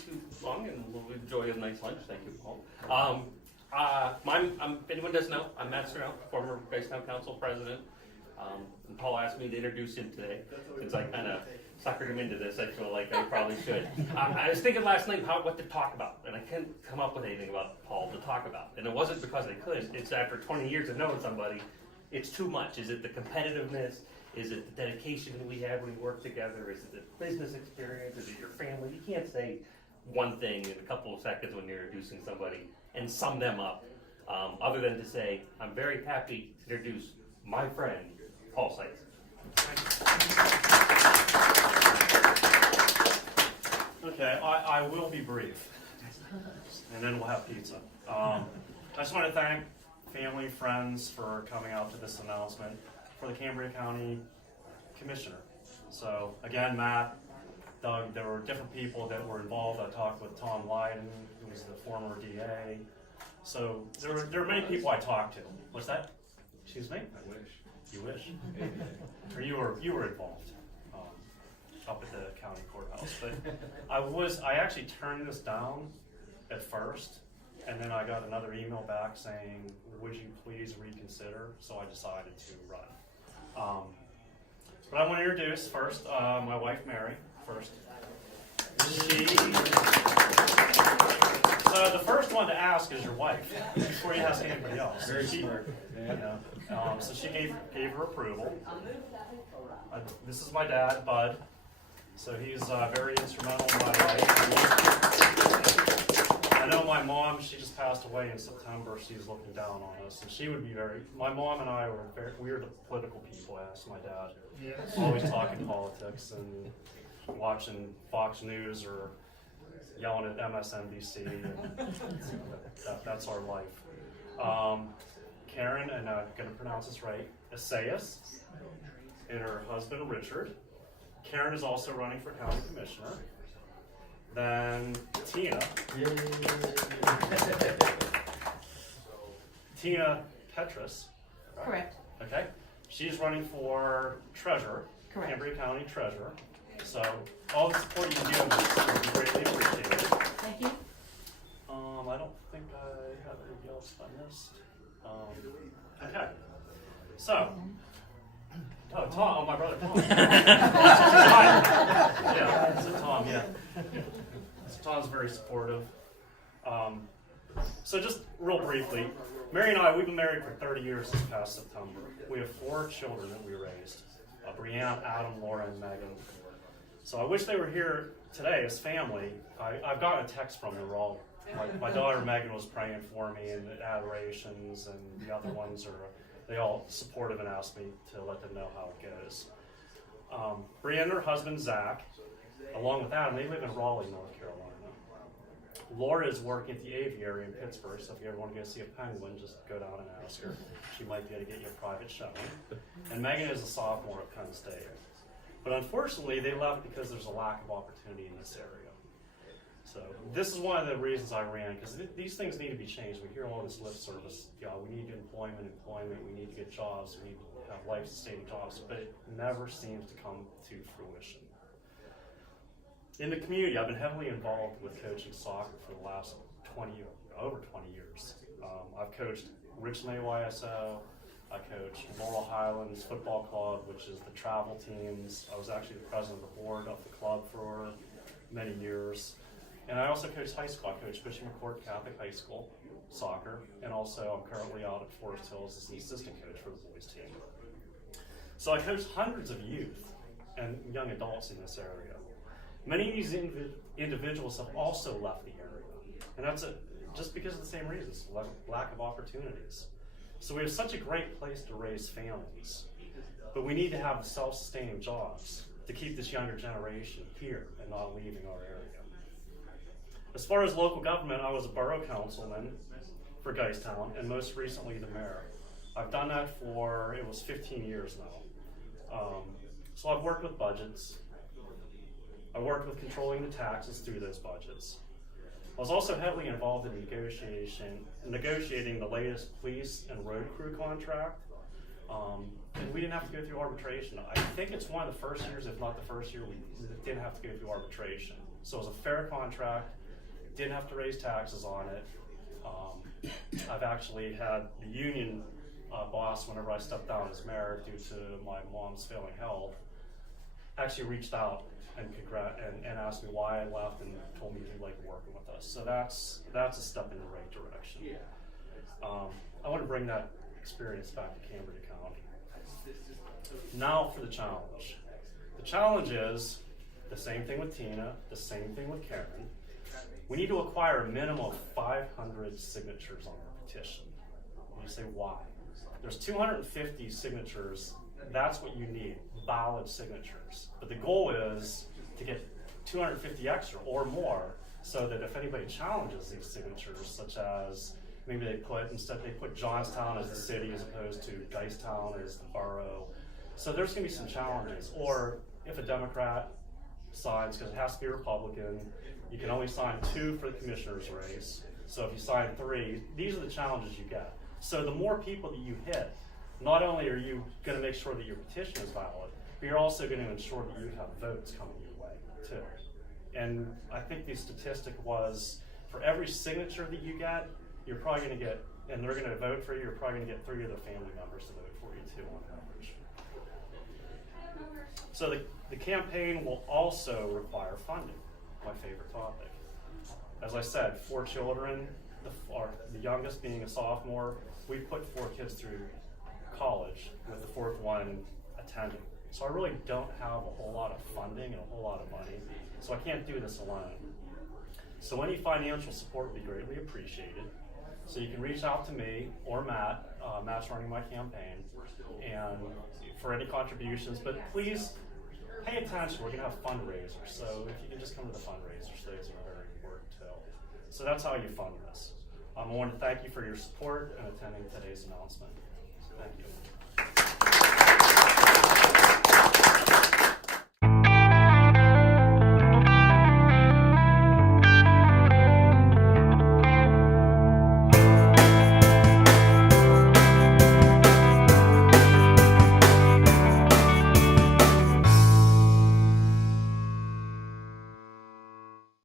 too long, and we'll enjoy a nice lunch. Thank you, Paul. If anyone doesn't know, I'm Matt Snow, former Town Council president. And Paul asked me to introduce him today, since I kind of suckered him into this. I feel like I probably should. I was thinking last night what to talk about, and I couldn't come up with anything about Paul to talk about. And it wasn't because I couldn't. It's after 20 years of knowing somebody, it's too much. Is it the competitiveness? Is it the dedication that we have when we work together? Is it the business experience? Is it your family? You can't say one thing in a couple of seconds when you're introducing somebody and sum them up, other than to say, I'm very happy to introduce my friend, Paul Seitz. Okay, I will be brief, and then we'll have pizza. I just want to thank family, friends for coming out to this announcement for the Cambria County Commissioner. So again, Matt, Doug, there were different people that were involved. I talked with Tom Lyden, who was the former DA. So there were many people I talked to. What's that? Excuse me? I wish. You wish. Or you were involved up at the county courthouse. But I actually turned this down at first, and then I got another email back saying, would you please reconsider? So I decided to run. But I want to introduce first my wife Mary first. So the first one to ask is your wife before you ask anybody else. Very smart. So she gave her approval. This is my dad, Bud. So he's very instrumental in my life. I know my mom, she just passed away in September. She's looking down on us, and she would be my mom and I we were the political people, asked my dad. Yes. Always talking politics and watching Fox News or yelling at MSNBC. And that's our life. Karen, and I'm going to pronounce this right, Seitz, and her husband Richard. Karen is also running for county commissioner. Then Tina. Tina Petrus. Correct. Okay. She's running for treasurer. Correct. Cambria County treasurer. So all the support you can give is greatly appreciated. Thank you. I don't think I have anything else I missed. Okay. So, Tom, my brother Tom. Yeah, so Tom, yeah. So Tom's very supportive. So just real briefly, Mary and I, we've been married for 30 years this past September. We have 4 children that we raised, Brianne, Adam, Laura, and Megan. So I wish they were here today as family. I've gotten a text from them all. My daughter Megan was praying for me in the adorations, and the other ones they all supportive and asked me to let them know how it goes. Brianne and her husband Zach, along with Adam, they live in Raleigh, North Carolina. Laura is working at the aviary in Pittsburgh, so if you ever want to go see a penguin, just go down and ask her. She might be able to get you a private showing. And Megan is a sophomore at Penn State. But unfortunately, they left because there's a lack of opportunity in this area. So this is one of the reasons I ran, because these things need to be changed. We hear all this lip service. We need employment, we need to get jobs, we need to have life-sustaining jobs, but it never seems to come to fruition. In the community, I've been heavily involved with coaching soccer for the last over 20 years. I've coached Richland AYSO, I coached Laurel Highlands Football Club, which is the travel teams. I was actually the president of the board of the club for many years. And I also coach high school. I coach Bishop McCourt Catholic High School soccer, and also I'm currently out at Forest Hills as an assistant coach for the boys team. So I coach hundreds of youth and young adults in this area. Many of these individuals have also left the area, and that's just because of the same reasons, lack of opportunities. So we have such a great place to raise families, but we need to have self-sustaining jobs to keep this younger generation here and not leaving our area. As far as local government, I was a borough councilman for Geistown, and most recently the mayor. I've done that for, it was 15 years now. So I've worked with budgets. I worked with controlling the taxes through those budgets. I was also heavily involved in negotiating the latest police and road crew contract. And we didn't have to go through arbitration. I think it's one of the first years, if not the first year, we didn't have to go through arbitration. So it was a fair contract, didn't have to raise taxes on it. I've actually had the union boss, whenever I stepped down as mayor due to my mom's failing health, actually reached out and asked me why I left and told me he liked working with us. So that's a step in the right direction. I want to bring that experience back to Cambridge County. Now for the challenge. The challenge is the same thing with Tina, the same thing with Karen. We need to acquire a minimum of 500 signatures on our petition. And you say, why? There's 250 signatures. That's what you need, valid signatures. But the goal is to get 250 extra or more, so that if anybody challenges these signatures, such as maybe instead they put Johnstown as the city as opposed to Geisttown as the borough. So there's going to be some challenges. Or if a Democrat signs, because it has to be Republican, you can only sign 2 for the commissioner's race. So if you sign 3, these are the challenges you get. So the more people that you hit, not only are you going to make sure that your petition is valid, but you're also going to ensure that you have votes coming your way too. And I think the statistic was, for every signature that you get, you're probably going to get, and they're going to vote for you, you're probably going to get 3 of their family members to vote for you too on average. So the campaign will also require funding, my favorite topic. As I said, 4 children, the youngest being a sophomore. We put 4 kids through college with the 4th one attending. So I really don't have a whole lot of funding and a whole lot of money, so I can't do this alone. So any financial support would be greatly appreciated. So you can reach out to me or Matt. Matt's running my campaign, and for any contributions, but please pay attention. We're going to have fundraisers, so if you can just come to the fundraisers, those are very important too. So that's how you fund this. I want to thank you for your support and attending today's announcement. Thank you.